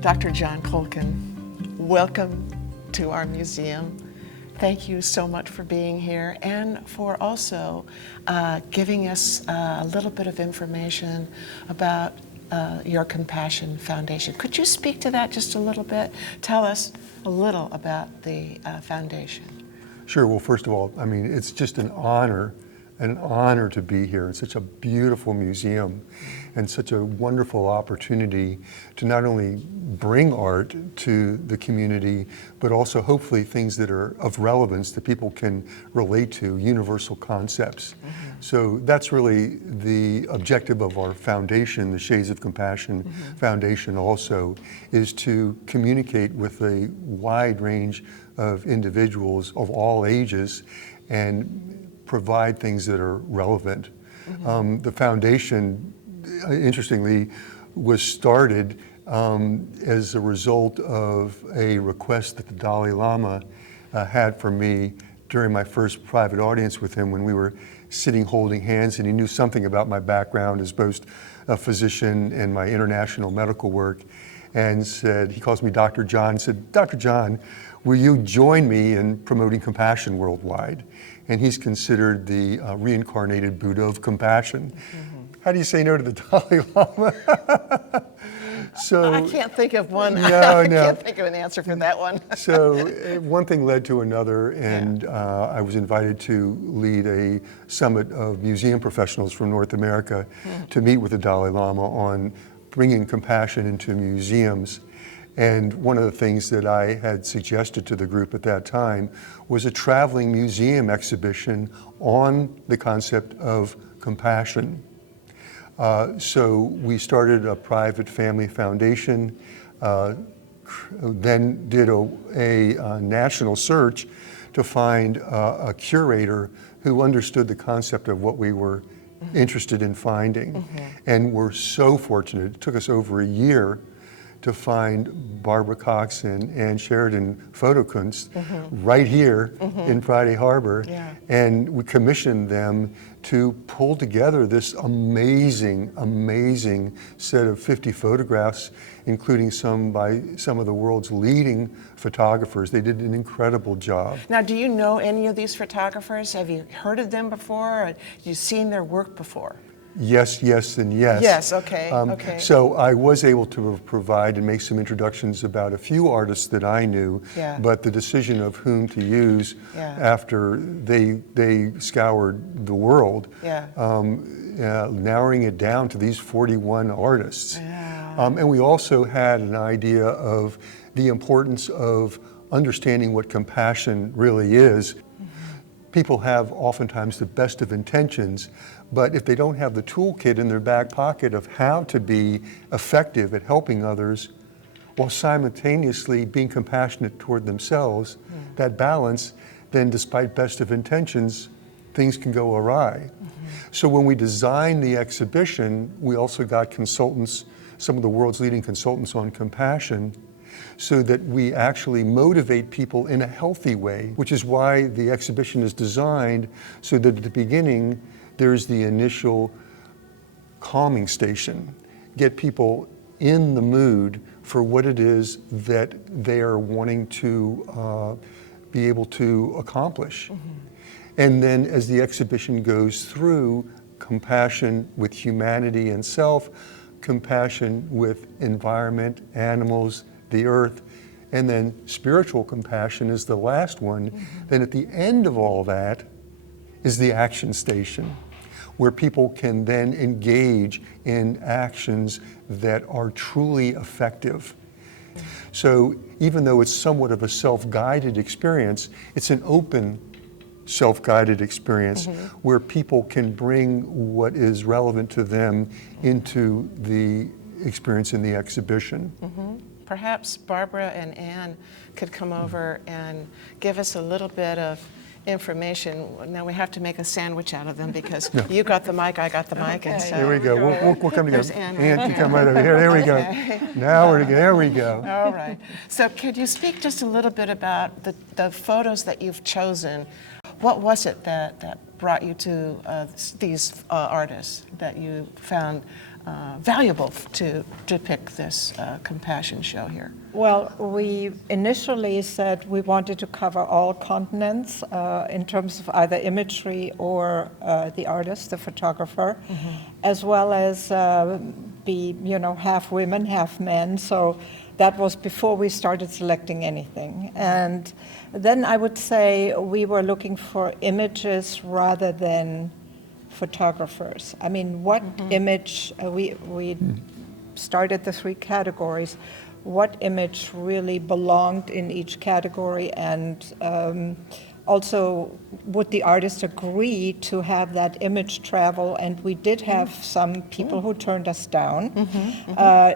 Dr. Jon Kolkin, welcome to our museum. Thank you so much for being here and for also giving us a little bit of information about your Compassion Foundation. Could you speak to that just a little bit? Tell us a little about the foundation. Sure. Well, first of all, I mean, it's just an honor to be here. It's such a beautiful museum and such a wonderful opportunity to not only bring art to the community, but also hopefully things that are of relevance that people can relate to, universal concepts. So that's really the objective of our foundation, the Shades of Compassion Foundation also, is to communicate with a wide range of individuals of all ages and provide things that are relevant. The foundation, interestingly, was started as a result of a request that the Dalai Lama had for me during my first private audience with him when we were sitting holding hands, and he knew something about my background as both a physician and my international medical work, and said, he calls me Dr. Jon, said, Dr. Jon, will you join me in promoting compassion worldwide? And he's considered the reincarnated Buddha of compassion. How do you say no to the Dalai Lama? So I can't think of one. No, I can't think of an answer for that one. So one thing led to another, and I was invited to lead a summit of museum professionals from North America to meet with the Dalai Lama on bringing compassion into museums. And one of the things that I had suggested to the group at that time was a traveling museum exhibition on the concept of compassion. So we started a private family foundation, then did a national search to find a curator who understood the concept of what we were interested in finding. And we're so fortunate, it took us over a year to find Barbara Cox and Anne Sheridan photo kunst right here in Friday Harbor. And we commissioned them to pull together this amazing, amazing set of 50 photographs, including some by some of the world's leading photographers. They did an incredible job. Now, do you know any of these photographers? Have you heard of them before? Or have you seen their work before? Yes, yes, and yes. Yes, okay, okay. So I was able to provide and make some introductions about a few artists that I knew, but the decision of whom to use after they scoured the world, narrowing it down to these 41 artists. And we also had an idea of the importance of understanding what compassion really is. People have oftentimes the best of intentions, but if they don't have the toolkit in their back pocket of how to be effective at helping others while simultaneously being compassionate toward themselves, that balance, then despite best of intentions, things can go awry. So when we designed the exhibition, we also got consultants, some of the world's leading consultants on compassion, so that we actually motivate people in a healthy way, which is why the exhibition is designed so that at the beginning, there's the initial calming station, get people in the mood for what it is that they are wanting to be able to accomplish. And then as the exhibition goes through, compassion with humanity and self, compassion with environment, animals, the earth, and then spiritual compassion is the last one. Then at the end of all that is the action station, where people can then engage in actions that are truly effective. So even though it's somewhat of a self-guided experience, it's an open self-guided experience where people can bring what is relevant to them into the experience in the exhibition. Perhaps Barbara and Anne could come over and give us a little bit of information. Now we have to make a sandwich out of them because you got the mic, I got the mic. And so Here we go. We'll come together. Anne Anne, you come right over here. There we go. Now there we go. All right. So could you speak just a little bit about the photos that you've chosen? What was it that brought you to these artists that you found valuable to pick this compassion show here? Well, we initially said we wanted to cover all continents in terms of either imagery or the artist, the photographer, as well as be, half women, half men. So that was before we started selecting anything. And then I would say we were looking for images rather than photographers. I mean, what image, we started the 3 categories, what image really belonged in each category, and also would the artist agree to have that image travel, and we did have some people who turned us down.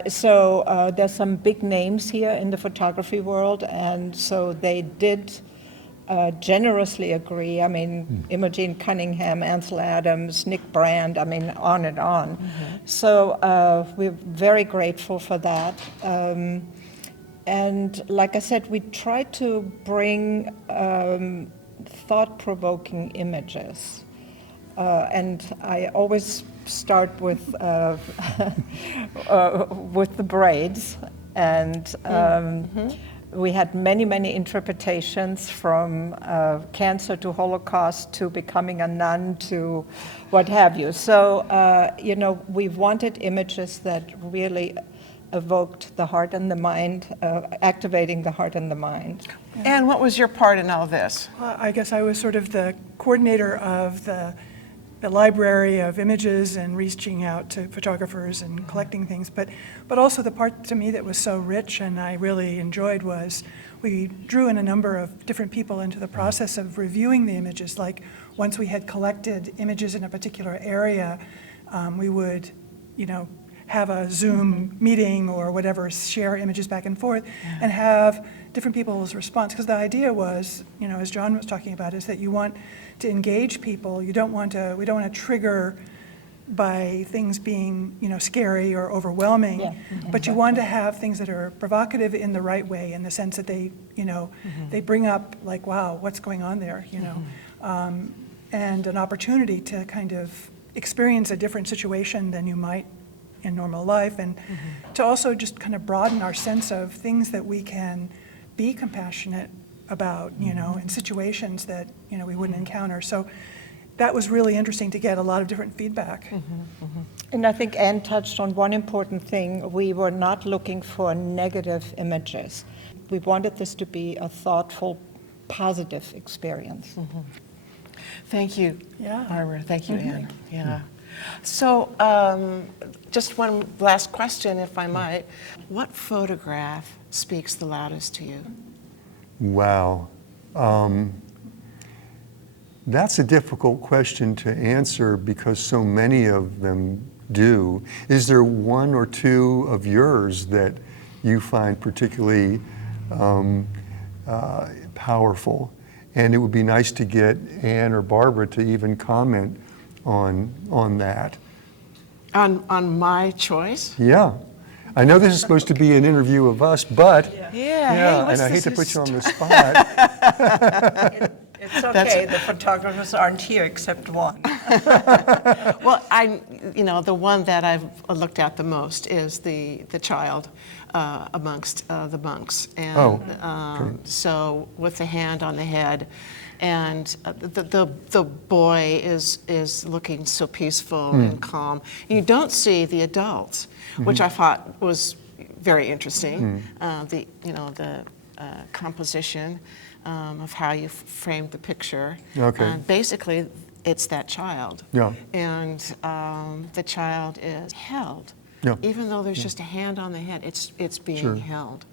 So there's some big names here in the photography world, and so they did generously agree. I mean, Imogen Cunningham, Ansel Adams, Nick Brand, I mean, on and on. So we're very grateful for that. And like I said, we tried to bring thought-provoking images. And I always start with the braids. And we had many, many interpretations, from cancer to Holocaust to becoming a nun to what have you. So, we wanted images that really evoked the heart and the mind, activating the heart and the mind. And what was your part in all this? I guess I was sort of the coordinator of the library of images and reaching out to photographers and collecting things, but also the part to me that was so rich and I really enjoyed was we drew in a number of different people into the process of reviewing the images. Like once we had collected images in a particular area, we would, have a Zoom meeting or whatever, share images back and forth, and have different people's response. Because the idea was, as Jon was talking about, is that you want to engage people. We don't want to trigger by things being, scary or overwhelming, but you want to have things that are provocative in the right way, in the sense that they, they bring up like, wow, what's going on there, and an opportunity to kind of experience a different situation than you might in normal life, and to also just kind of broaden our sense of things that we can be compassionate about, in situations that, we wouldn't encounter. So that was really interesting to get a lot of different feedback. And I think Anne touched on one important thing. We were not looking for negative images. We wanted this to be a thoughtful, positive experience. Thank you, Yeah. Barbara. Thank you, Anne. Yeah. So, just one last question, if I might. What photograph speaks the loudest to you? Wow. That's a difficult question to answer because so many of them do. Is there one or two of yours that you find particularly powerful? And it would be nice to get Anne or Barbara to even comment on that. On my choice? Yeah. I know this is supposed to be an interview of us, but Yeah. yeah, Hey, and I hate to put you on the spot. It's okay, the photographers aren't here except one. Well, the one that I've looked at the most is the child amongst the monks, and so with the hand on the head, and the boy is looking so peaceful and calm. And you don't see the adults, which I thought was very interesting. The composition of how you framed the picture. Okay. Basically, it's that child. Yeah. And the child is held. Yeah. Even though there's just a hand on the head, it's being held.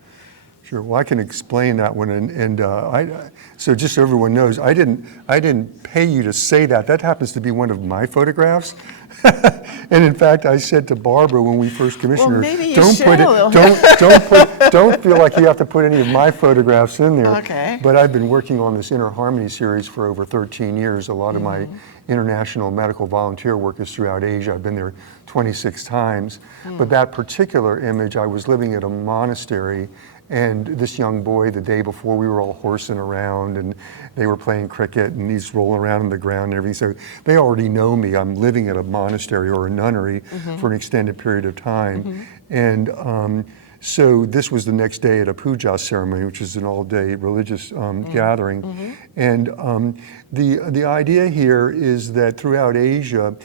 Sure. Well, I can explain that one, and so just so everyone knows, I didn't pay you to say that. That happens to be one of my photographs. And in fact, I said to Barbara when we first commissioned her, maybe you don't feel like you have to put any of my photographs in there. Okay. But I've been working on this Inner Harmony series for over 13 years. A lot of my international medical volunteer work is throughout Asia. I've been there 26 times. But that particular image, I was living at a monastery, And this young boy, the day before, we were all horsing around and they were playing cricket and he's rolling around on the ground and everything. So they already know me. I'm living at a monastery or a nunnery for an extended period of time. And so this was the next day at a puja ceremony, which is an all-day religious gathering. And the idea here is that throughout Asia,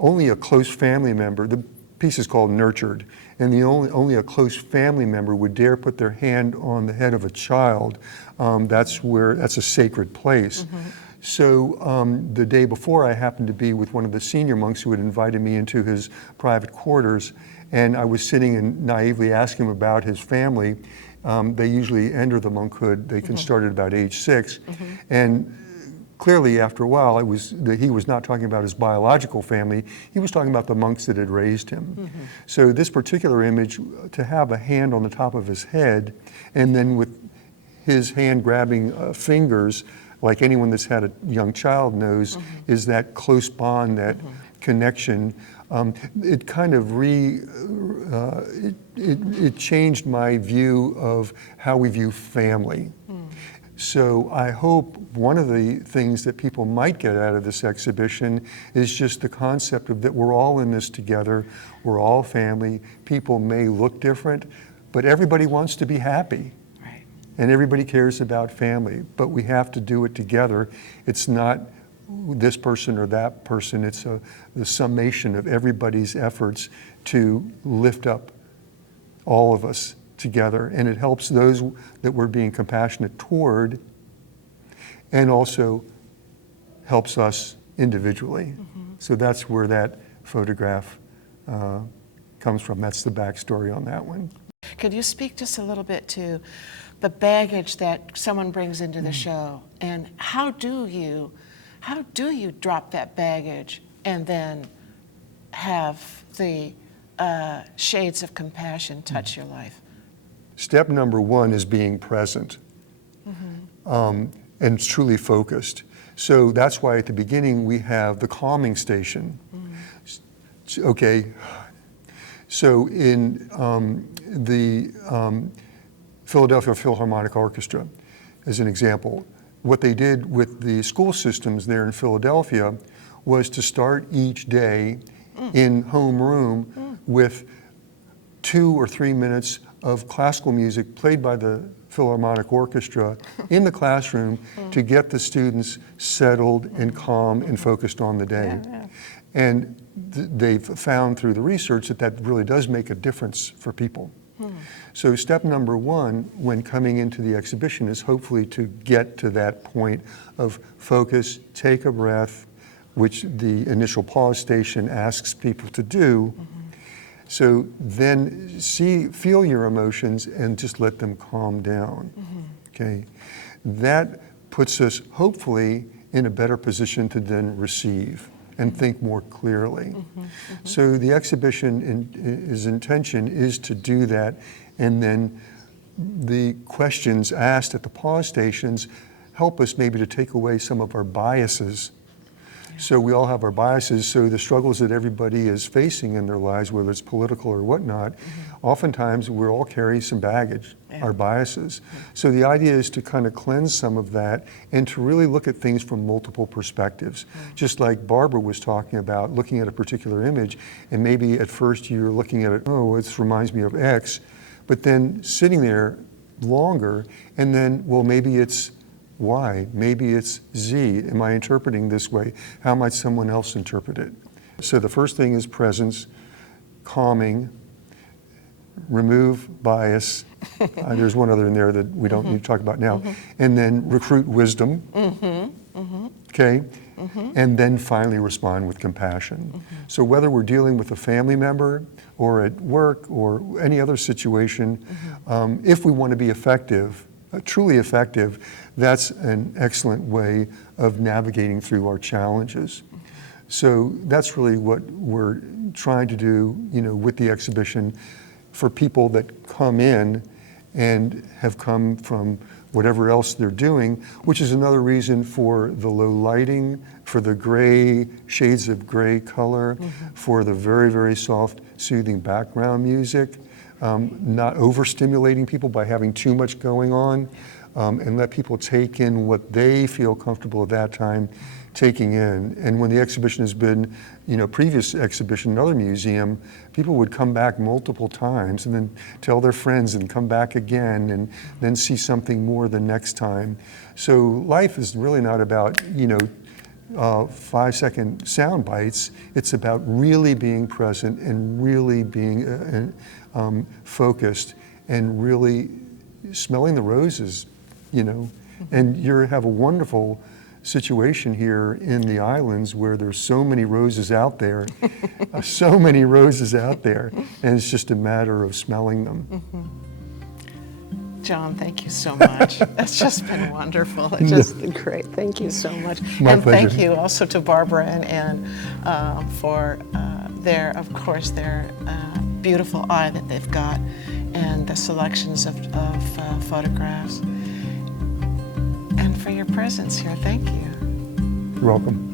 only a close family member, the piece is called Nurtured, and only a close family member would dare put their hand on the head of a child. That's a sacred place. So the day before, I happened to be with one of the senior monks who had invited me into his private quarters, and I was sitting and naively asking him about his family. They usually enter the monkhood, they can start at about age 6, and clearly after a while he was not talking about his biological family, he was talking about the monks that had raised him. So this particular image, to have a hand on the top of his head, and then with his hand grabbing fingers, like anyone that's had a young child knows, is that close bond, that connection. It kind of it changed my view of how we view family. So I hope one of the things that people might get out of this exhibition is just the concept of that we're all in this together, we're all family. People may look different, but everybody wants to be happy. And everybody cares about family, but we have to do it together. It's not this person or that person, it's the summation of everybody's efforts to lift up all of us together. And it helps those that we're being compassionate toward, and also helps us individually. So that's where that photograph comes from. That's the backstory on that one. Could you speak just a little bit to the baggage that someone brings into the show, and how do you drop that baggage and then have the shades of compassion touch your life? Step number one is being present and truly focused. So that's why at the beginning we have the calming station. Okay, so in the Philadelphia Philharmonic Orchestra, as an example, what they did with the school systems there in Philadelphia was to start each day in homeroom with 2 or 3 minutes of classical music played by the Philharmonic Orchestra in the classroom to get the students settled and calm and focused on the day. And they've found through the research that that really does make a difference for people. So step number one when coming into the exhibition is hopefully to get to that point of focus, take a breath, which the initial pause station asks people to do. So then feel your emotions and just let them calm down. Okay, that puts us hopefully in a better position to then receive and think more clearly. So the exhibition's intention is to do that, and then the questions asked at the pause stations help us maybe to take away some of our biases. So we all have our biases, so the struggles that everybody is facing in their lives, whether it's political or whatnot, oftentimes we all carry some baggage, our biases. So the idea is to kind of cleanse some of that and to really look at things from multiple perspectives. Just like Barbara was talking about, looking at a particular image, and maybe at first you're looking at it, oh, this reminds me of X, but then sitting there longer, and then, well, maybe it's Y, maybe it's Z. Am I interpreting this way? How might someone else interpret it? So the first thing is presence, calming, remove bias. There's one other in there that we don't need to talk about now. And then recruit wisdom. Okay? And then finally respond with compassion. So whether we're dealing with a family member or at work or any other situation, if we want to be effective, truly effective, that's an excellent way of navigating through our challenges. So that's really what we're trying to do, with the exhibition for people that come in and have come from whatever else they're doing, which is another reason for the low lighting, for the gray, shades of gray color, for the very, very soft, soothing background music, not overstimulating people by having too much going on, and let people take in what they feel comfortable at that time taking in. And when the exhibition has been, previous exhibition, another museum, people would come back multiple times and then tell their friends and come back again and then see something more the next time. So life is really not about, 5-second sound bites. It's about really being present and really being focused and really smelling the roses, And you have a wonderful situation here in the islands where there's so many roses out there, and it's just a matter of smelling them. Jon, thank you so much. It's just been wonderful. It's just been great. Thank you so much. My and pleasure. Thank you also to Barbara and Anne for their beautiful eye that they've got and the selections of photographs. And for your presence here, thank you. You're welcome.